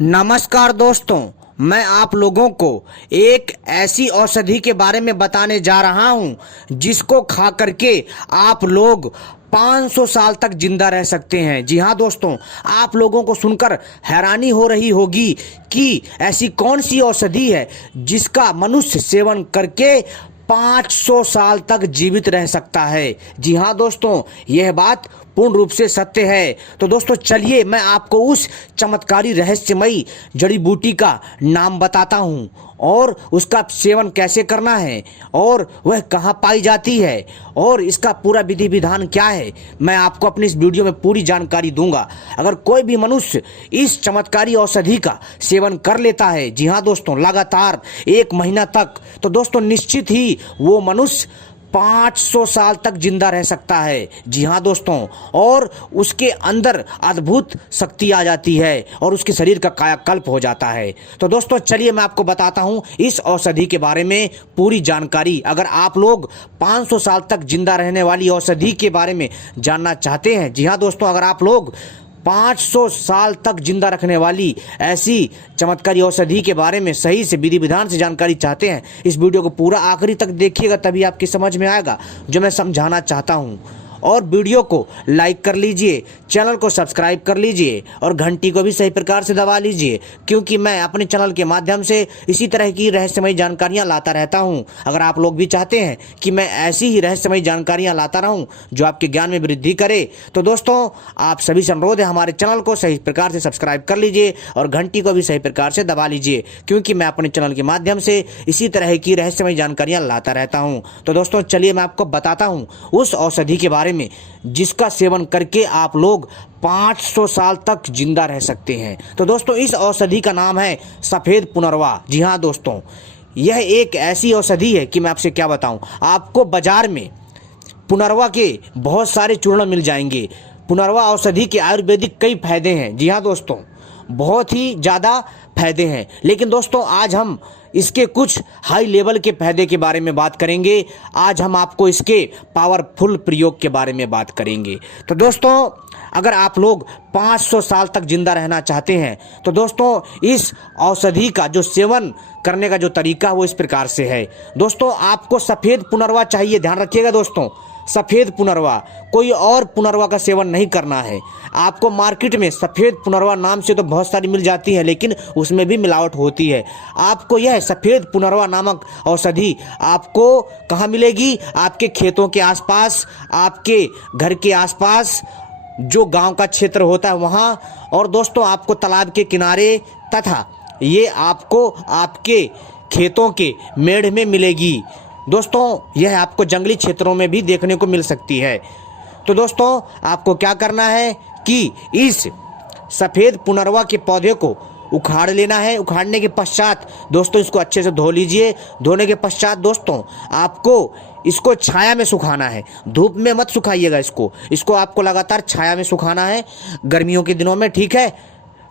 नमस्कार दोस्तों, मैं आप लोगों को एक ऐसी औषधि के बारे में बताने जा रहा हूं जिसको खा करके आप लोग 500 साल तक जिंदा रह सकते हैं। जी हाँ दोस्तों, आप लोगों को सुनकर हैरानी हो रही होगी कि ऐसी कौन सी औषधि है जिसका मनुष्य सेवन करके 500 साल तक जीवित रह सकता है। जी हाँ दोस्तों, यह बात पूर्ण रूप से सत्य है। तो दोस्तों चलिए मैं आपको उस चमत्कारी रहस्यमयी जड़ी बूटी का नाम बताता हूँ और उसका सेवन कैसे करना है और वह कहाँ पाई जाती है और इसका पूरा विधि विधान क्या है, मैं आपको अपनी इस वीडियो में पूरी जानकारी दूंगा। अगर कोई भी मनुष्य इस चमत्कारी औषधि का सेवन कर लेता है, जी हाँ दोस्तों, लगातार 1 महीना तक, तो दोस्तों निश्चित ही वो मनुष्य 500 साल तक जिंदा रह सकता है। जी हाँ दोस्तों, और उसके अंदर अद्भुत शक्ति आ जाती है और उसके शरीर का कायाकल्प हो जाता है। तो दोस्तों चलिए मैं आपको बताता हूँ इस औषधि के बारे में पूरी जानकारी। अगर आप लोग 500 साल तक जिंदा रहने वाली औषधि के बारे में जानना चाहते हैं, जी हाँ दोस्तों, अगर आप लोग 500 साल तक जिंदा रखने वाली ऐसी चमत्कारी औषधि के बारे में सही से विधि विधान से जानकारी चाहते हैं, इस वीडियो को पूरा आखिरी तक देखिएगा, तभी आपकी समझ में आएगा जो मैं समझाना चाहता हूं। और वीडियो को लाइक कर लीजिए, चैनल को सब्सक्राइब कर लीजिए और घंटी को भी सही प्रकार से दबा लीजिए, क्योंकि मैं अपने चैनल के माध्यम से इसी तरह की रहस्यमयी जानकारियां लाता रहता हूं। अगर आप लोग भी चाहते हैं कि मैं ऐसी ही रहस्यमयी जानकारियां लाता रहूं जो आपके ज्ञान में वृद्धि करे, तो दोस्तों आप सभी से अनुरोध है हमारे चैनल को सही प्रकार से सब्सक्राइब कर लीजिए और घंटी को भी सही प्रकार से दबा लीजिए, क्योंकि मैं अपने चैनल के माध्यम से इसी तरह की रहस्यमयी जानकारियां लाता रहता हूं। तो दोस्तों चलिए मैं आपको बताता हूं उस औषधि के बारे में जिसका सेवन करके आप लोग 500 साल तक जिंदा रह सकते हैं। तो दोस्तों इस औषधि का नाम है सफेद पुनर्वा। जी हाँ दोस्तों, यह एक ऐसी औषधि है कि मैं आपसे क्या बताऊं, आपको बाजार में पुनर्वा के बहुत सारे चूर्ण मिल जाएंगे। पुनर्वा औषधि के आयुर्वेदिक कई फायदे हैं। जी हाँ दोस्तों, बहुत ही ज़्यादा फायदे हैं, लेकिन दोस्तों आज हम इसके कुछ हाई लेवल के फायदे के बारे में बात करेंगे। आज हम आपको इसके पावरफुल प्रयोग के बारे में बात करेंगे। तो दोस्तों अगर आप लोग 500 साल तक जिंदा रहना चाहते हैं, तो दोस्तों इस औषधि का जो सेवन करने का जो तरीका वो इस प्रकार से है। दोस्तों आपको सफ़ेद पुनर्वा चाहिए, ध्यान रखिएगा दोस्तों, सफ़ेद पुनर्वा, कोई और पुनर्वा का सेवन नहीं करना है। आपको मार्केट में सफ़ेद पुनर्वा नाम से तो बहुत सारी मिल जाती है, लेकिन उसमें भी मिलावट होती है। आपको यह सफ़ेद पुनर्वा नामक औषधि आपको कहाँ मिलेगी? आपके खेतों के आसपास, आपके घर के आसपास, जो गांव का क्षेत्र होता है वहाँ, और दोस्तों आपको तालाब के किनारे तथा ये आपको आपके खेतों के मेढ़ में मिलेगी। दोस्तों यह आपको जंगली क्षेत्रों में भी देखने को मिल सकती है। तो दोस्तों आपको क्या करना है कि इस सफ़ेद पुनर्वा के पौधे को उखाड़ लेना है। उखाड़ने के पश्चात दोस्तों इसको अच्छे से धो लीजिए। धोने के पश्चात दोस्तों आपको इसको छाया में सुखाना है, धूप में मत सुखाइएगा। इसको आपको लगातार छाया में सुखाना है गर्मियों के दिनों में, ठीक है।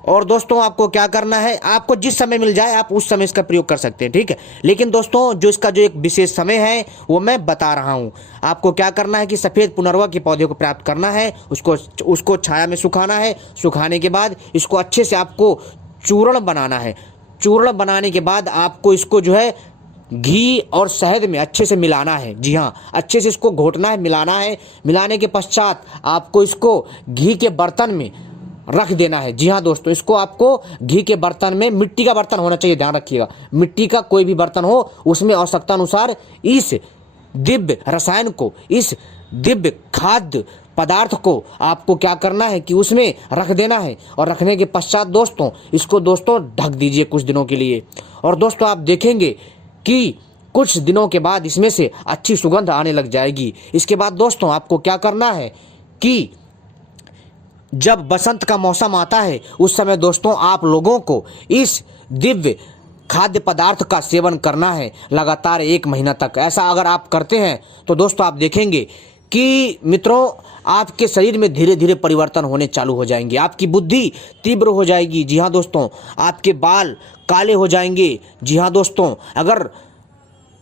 और दोस्तों आपको क्या करना है, आपको जिस समय मिल जाए आप उस समय इसका प्रयोग कर सकते हैं, ठीक है। लेकिन दोस्तों जो इसका जो एक विशेष समय है वो मैं बता रहा हूँ। आपको क्या करना है कि सफ़ेद पुनर्वा के पौधे को प्राप्त करना है, उसको छाया में सुखाना है। सुखाने के बाद इसको अच्छे से आपको चूर्ण बनाना है। चूर्ण बनाने के बाद आपको इसको जो है घी और शहद में अच्छे से मिलाना है। जी हाँ, अच्छे से इसको घोटना है, मिलाना है। मिलाने के पश्चात आपको इसको घी के बर्तन में रख देना है। जी हाँ दोस्तों, इसको आपको घी के बर्तन में, मिट्टी का बर्तन होना चाहिए, ध्यान रखिएगा, मिट्टी का कोई भी बर्तन हो, उसमें आवश्यकता अनुसार इस दिव्य रसायन को, इस दिव्य खाद्य पदार्थ को आपको क्या करना है कि उसमें रख देना है। और रखने के पश्चात दोस्तों इसको दोस्तों ढक दीजिए कुछ दिनों के लिए। और दोस्तों आप देखेंगे कि कुछ दिनों के बाद इसमें से अच्छी सुगंध आने लग जाएगी। इसके बाद दोस्तों आपको क्या करना है कि जब बसंत का मौसम आता है उस समय दोस्तों आप लोगों को इस दिव्य खाद्य पदार्थ का सेवन करना है लगातार 1 महीना तक। ऐसा अगर आप करते हैं तो दोस्तों आप देखेंगे कि मित्रों आपके शरीर में धीरे धीरे परिवर्तन होने चालू हो जाएंगे। आपकी बुद्धि तीव्र हो जाएगी। जी हाँ दोस्तों, आपके बाल काले हो जाएंगे। जी हाँ दोस्तों, अगर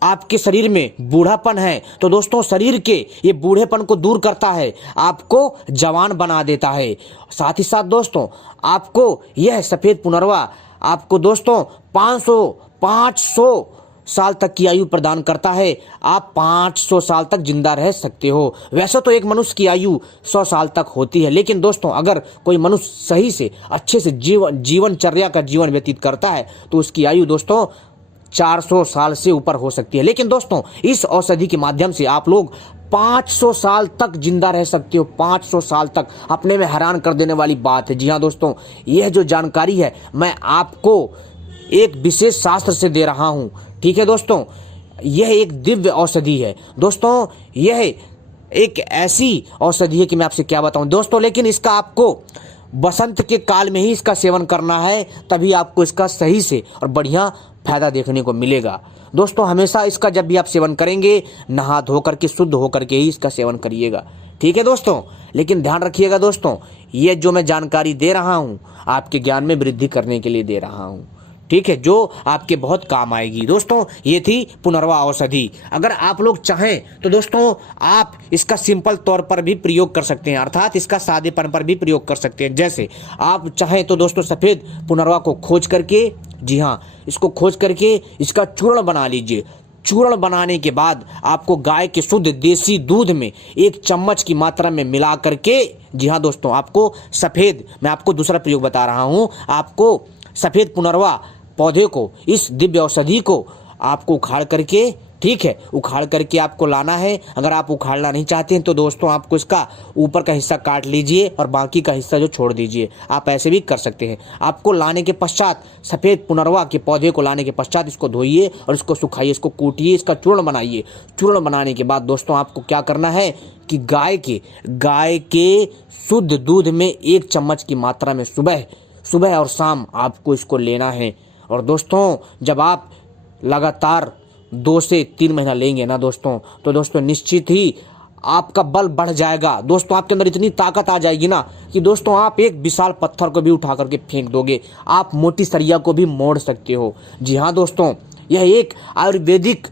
आपके शरीर में बूढ़ापन है तो दोस्तों शरीर के ये बूढ़ेपन को दूर करता है, आपको जवान बना देता है। साथ ही साथ दोस्तों आपको यह सफेद पुनर्वा आपको दोस्तों 500 साल तक की आयु प्रदान करता है। आप 500 साल तक जिंदा रह सकते हो। वैसे तो एक मनुष्य की आयु 100 साल तक होती है, लेकिन दोस्तों अगर कोई मनुष्य सही से अच्छे से जीवनचर्या का जीवन व्यतीत करता है तो उसकी आयु दोस्तों 400 साल से ऊपर हो सकती है। लेकिन दोस्तों इस औषधि के माध्यम से आप लोग 500 साल तक जिंदा रह सकते हो। 500 साल तक, अपने में हैरान कर देने वाली बात है। जी हाँ दोस्तों, यह जो जानकारी है मैं आपको एक विशेष शास्त्र से दे रहा हूं। ठीक है दोस्तों, यह एक दिव्य औषधि है दोस्तों। यह एक ऐसी औषधि है कि मैं आपसे क्या बताऊं दोस्तों, लेकिन इसका आपको बसंत के काल में ही इसका सेवन करना है, तभी आपको इसका सही से और बढ़िया फायदा देखने को मिलेगा। दोस्तों हमेशा इसका जब भी आप सेवन करेंगे नहा धो करके शुद्ध होकर के ही इसका सेवन करिएगा। ठीक है दोस्तों, लेकिन ध्यान रखिएगा दोस्तों, ये जो मैं जानकारी दे रहा हूं आपके ज्ञान में वृद्धि करने के लिए दे रहा हूं। ठीक है, जो आपके बहुत काम आएगी। दोस्तों ये थी पुनर्वा औषधि। अगर आप लोग चाहें तो दोस्तों आप इसका सिंपल तौर पर भी प्रयोग कर सकते हैं, अर्थात इसका सादेपन पर भी प्रयोग कर सकते हैं। जैसे आप चाहें तो दोस्तों सफेद पुनर्वा को खोज करके, जी हाँ, इसको खोज करके इसका चूर्ण बना लीजिए। चूर्ण बनाने के बाद आपको गाय के शुद्ध देसी दूध में 1 चम्मच की मात्रा में मिला करके, जी हाँ दोस्तों, आपको सफेद, मैं आपको दूसरा प्रयोग बता रहा हूं, आपको सफेद पुनर्वा पौधे को, इस दिव्य औषधि को आपको उखाड़ करके, ठीक है, उखाड़ करके आपको लाना है। अगर आप उखाड़ना नहीं चाहते हैं तो दोस्तों आपको इसका ऊपर का हिस्सा काट लीजिए और बाकी का हिस्सा जो छोड़ दीजिए। आप ऐसे भी कर सकते हैं। आपको लाने के पश्चात, सफेद पुनर्वा के पौधे को लाने के पश्चात इसको धोइए और इसको सुखाइए, इसको कूटिए, इसका चूर्ण बनाइए। चूर्ण बनाने के बाद दोस्तों आपको क्या करना है कि गाय के शुद्ध दूध में 1 चम्मच की मात्रा में सुबह और शाम आपको इसको लेना है। और दोस्तों जब आप लगातार 2 से 3 महीना लेंगे ना दोस्तों, तो दोस्तों निश्चित ही आपका बल बढ़ जाएगा। दोस्तों आपके अंदर इतनी ताकत आ जाएगी ना कि दोस्तों आप एक विशाल पत्थर को भी उठा करके फेंक दोगे, आप मोटी सरिया को भी मोड़ सकते हो। जी हाँ दोस्तों, यह एक आयुर्वेदिक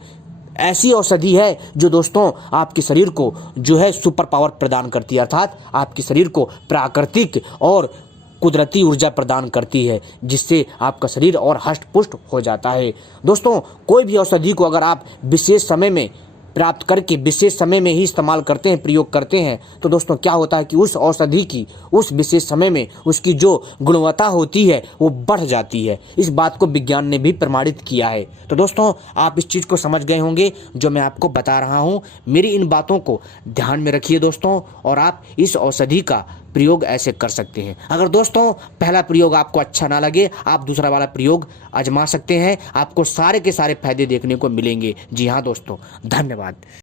ऐसी औषधि है जो दोस्तों आपके शरीर को जो है सुपर पावर प्रदान करती है, अर्थात आपके शरीर को प्राकृतिक और कुदरती ऊर्जा प्रदान करती है, जिससे आपका शरीर और हष्ट पुष्ट हो जाता है। दोस्तों कोई भी औषधि को अगर आप विशेष समय में प्राप्त करके विशेष समय में ही इस्तेमाल करते हैं, प्रयोग करते हैं, तो दोस्तों क्या होता है कि उस औषधि की उस विशेष समय में उसकी जो गुणवत्ता होती है वो बढ़ जाती है। इस बात को विज्ञान ने भी प्रमाणित किया है। तो दोस्तों आप इस चीज़ को समझ गए होंगे जो मैं आपको बता रहा हूँ। मेरी इन बातों को ध्यान में रखिए दोस्तों, और आप इस औषधि का प्रयोग ऐसे कर सकते हैं। अगर दोस्तों पहला प्रयोग आपको अच्छा ना लगे, आप दूसरा वाला प्रयोग आजमा सकते हैं, आपको सारे के सारे फायदे देखने को मिलेंगे। जी हाँ दोस्तों, धन्यवाद।